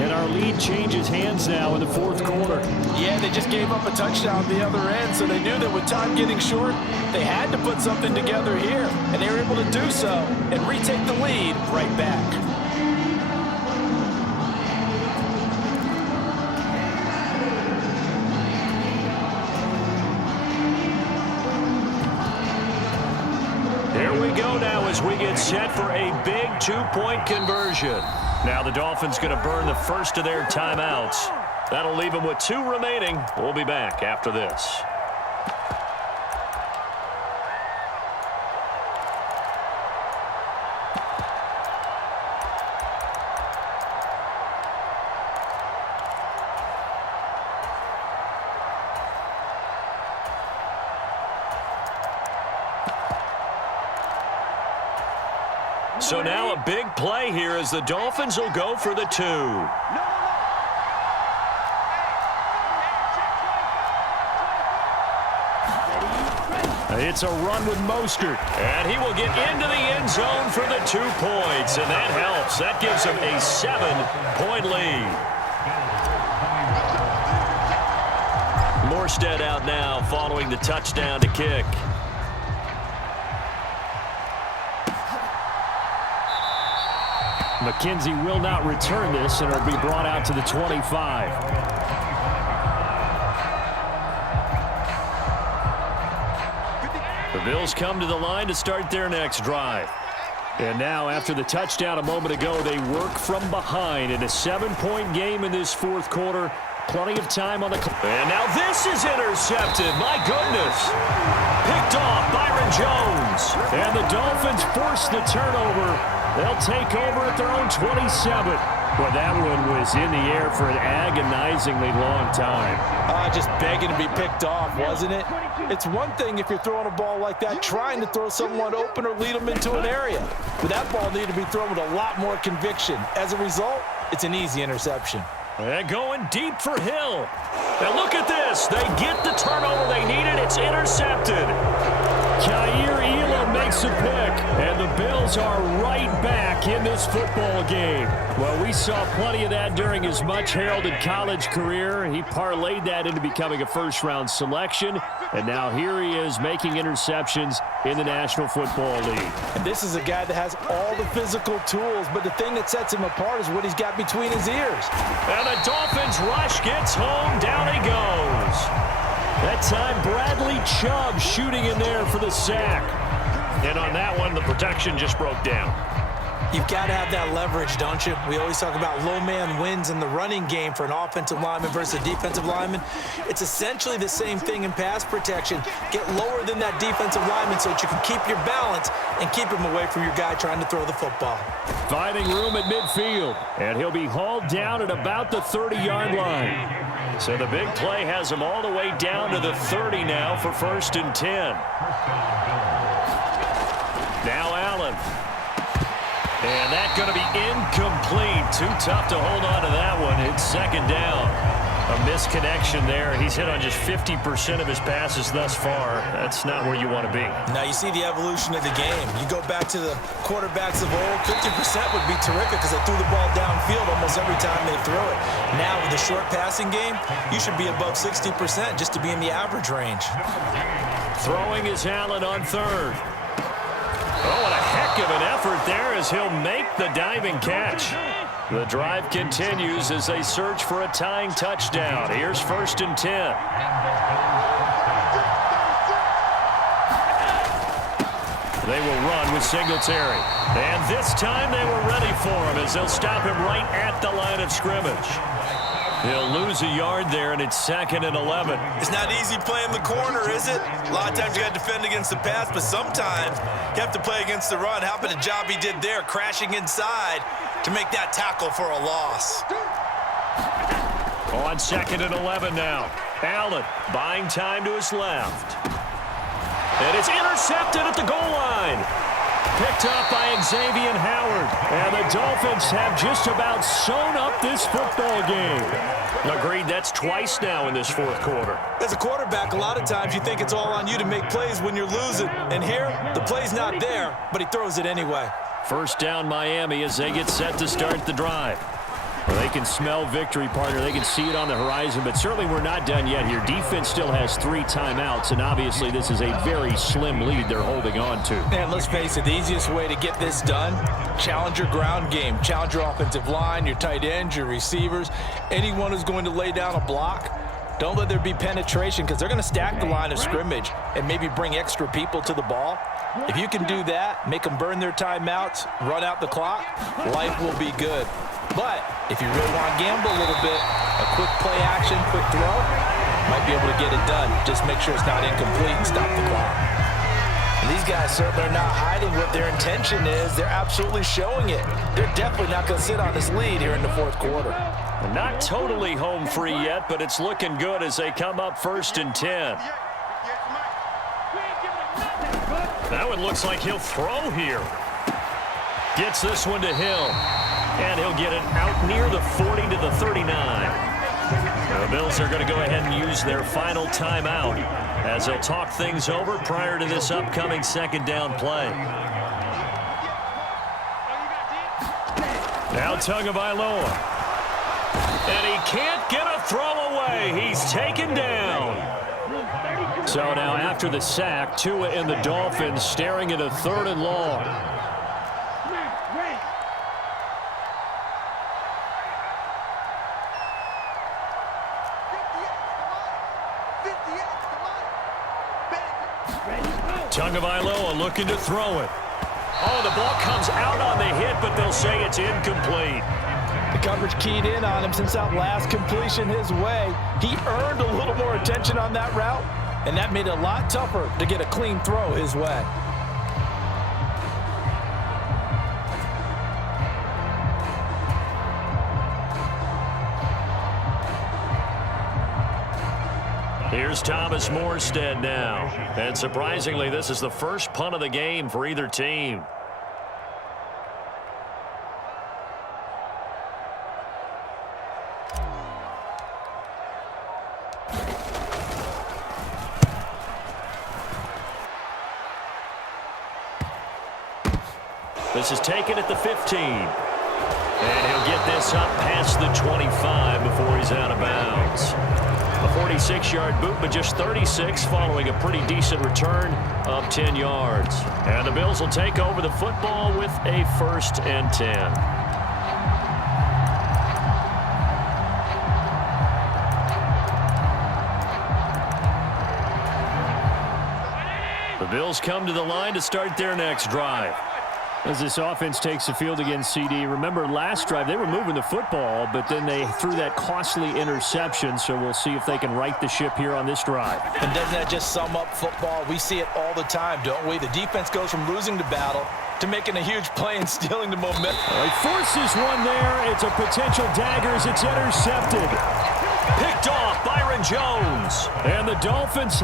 And our lead changes hands now in the fourth quarter. Yeah, they just gave up a touchdown at the other end, so they knew that with time getting short, they had to put something together here. And they were able to do so and retake the lead right back. Here we go now as we get set for a big two-point conversion. Now the Dolphins going to burn the first of their timeouts. That'll leave them with 2 remaining. We'll be back after this. So now a big play here as the Dolphins will go for the 2. It's a run with Mostert. And he will get into the end zone for the 2 points. And that helps. That gives him a 7-point lead. Morstead out now following the touchdown to kick. McKenzie will not return this, and it'll be brought out to the 25. The Bills come to the line to start their next drive. And now, after the touchdown a moment ago, they work from behind in a 7-point game in this fourth quarter. Plenty of time on the clock. And now this is intercepted. My goodness. Picked off Byron Jones. And the Dolphins force the turnover. They'll take over at their own 27. Well, that one was in the air for an agonizingly long time. Just begging to be picked off, wasn't it? It's one thing if you're throwing a ball like that, trying to throw someone open or lead them into an area. But that ball needed to be thrown with a lot more conviction. As a result, it's an easy interception. And going deep for Hill. And look at this. They get the turnover they needed. It's intercepted. Khair Elam makes a pick. And the Bills are right back in this football game. Well, we saw plenty of that during his much-heralded college career. He parlayed that into becoming a first-round selection. And now here he is making interceptions in the National Football League. And this is a guy that has all the physical tools, but the thing that sets him apart is what he's got between his ears. And the Dolphins rush gets home. Down he goes. That time, Bradley Chubb shooting in there for the sack. And on that one, the protection just broke down. You've got to have that leverage, don't you? We always talk about low man wins in the running game for an offensive lineman versus a defensive lineman. It's essentially the same thing in pass protection. Get lower than that defensive lineman so that you can keep your balance and keep him away from your guy trying to throw the football. Finding room at midfield, and he'll be hauled down at about the 30-yard line. So the big play has him all the way down to the 30 now for 1st and 10. Now Allen. And that's going to be incomplete. Too tough to hold on to that one. It's 2nd down. A misconnection there. He's hit on just 50% of his passes thus far. That's not where you want to be. Now you see the evolution of the game. You go back to the quarterbacks of old, 50% would be terrific because they threw the ball downfield almost every time they threw it. Now with the short passing game, you should be above 60% just to be in the average range. Throwing is Allen on 3rd. Oh, what a heck of an effort there as he'll make the diving catch. The drive continues as they search for a tying touchdown. Here's 1st and 10. They will run with Singletary. And this time they were ready for him as they'll stop him right at the line of scrimmage. He'll lose a yard there, and it's 2nd and 11. It's not easy playing the corner, is it? A lot of times you got to defend against the pass, but sometimes you have to play against the run. How about the job he did there, crashing inside to make that tackle for a loss? On 2nd and 11 now. Allen buying time to his left. And it's intercepted at the goal line. Picked up by Xavier Howard. And the Dolphins have just about sewn up this football game. Agreed, that's twice now in this fourth quarter. As a quarterback, a lot of times you think it's all on you to make plays when you're losing. And here, the play's not there, but he throws it anyway. 1st down Miami as they get set to start the drive. Well, they can smell victory, partner. They can see it on the horizon, but certainly we're not done yet here. Defense still has 3 timeouts, and obviously this is a very slim lead they're holding on to. And let's face it, the easiest way to get this done, challenge your ground game. Challenge your offensive line, your tight ends, your receivers, anyone who's going to lay down a block. Don't let there be penetration because they're going to stack the line of scrimmage and maybe bring extra people to the ball. If you can do that, make them burn their timeouts, run out the clock, life will be good. But if you really want to gamble a little bit, a quick play action, quick throw, might be able to get it done. Just make sure it's not incomplete and stop the clock. And these guys certainly are not hiding what their intention is. They're absolutely showing it. They're definitely not going to sit on this lead here in the fourth quarter. Not totally home free yet, but it's looking good as they come up 1st and 10. That one looks like he'll throw here. Gets this one to Hill. And he'll get it out near the 40 to the 39. The Bills are going to go ahead and use their final timeout as they'll talk things over prior to this upcoming second down play. Now Tagovailoa. And he can't get a throw away. He's taken down. So now after the sack, Tua and the Dolphins staring at a 3rd and long. Tagovailoa looking to throw it. Oh, the ball comes out on the hit, but they'll say it's incomplete. The coverage keyed in on him since that last completion his way. He earned a little more attention on that route, and that made it a lot tougher to get a clean throw his way. Here's Thomas Morstead now. And surprisingly, this is the first punt of the game for either team. This is taken at the 15. And he'll get this up past the 25 before he's out of bounds. A 46-yard boot, but just 36 following a pretty decent return of 10 yards. And the Bills will take over the football with a 1st and 10. The Bills come to the line to start their next drive. As this offense takes the field against CD, remember last drive they were moving the football, but then they threw that costly interception, so we'll see if they can right the ship here on this drive. And doesn't that just sum up football? We see it all the time, don't we? The defense goes from losing the battle to making a huge play and stealing the momentum. He forces one there. It's a potential dagger as it's intercepted. Picked off Byron Jones. And the Dolphins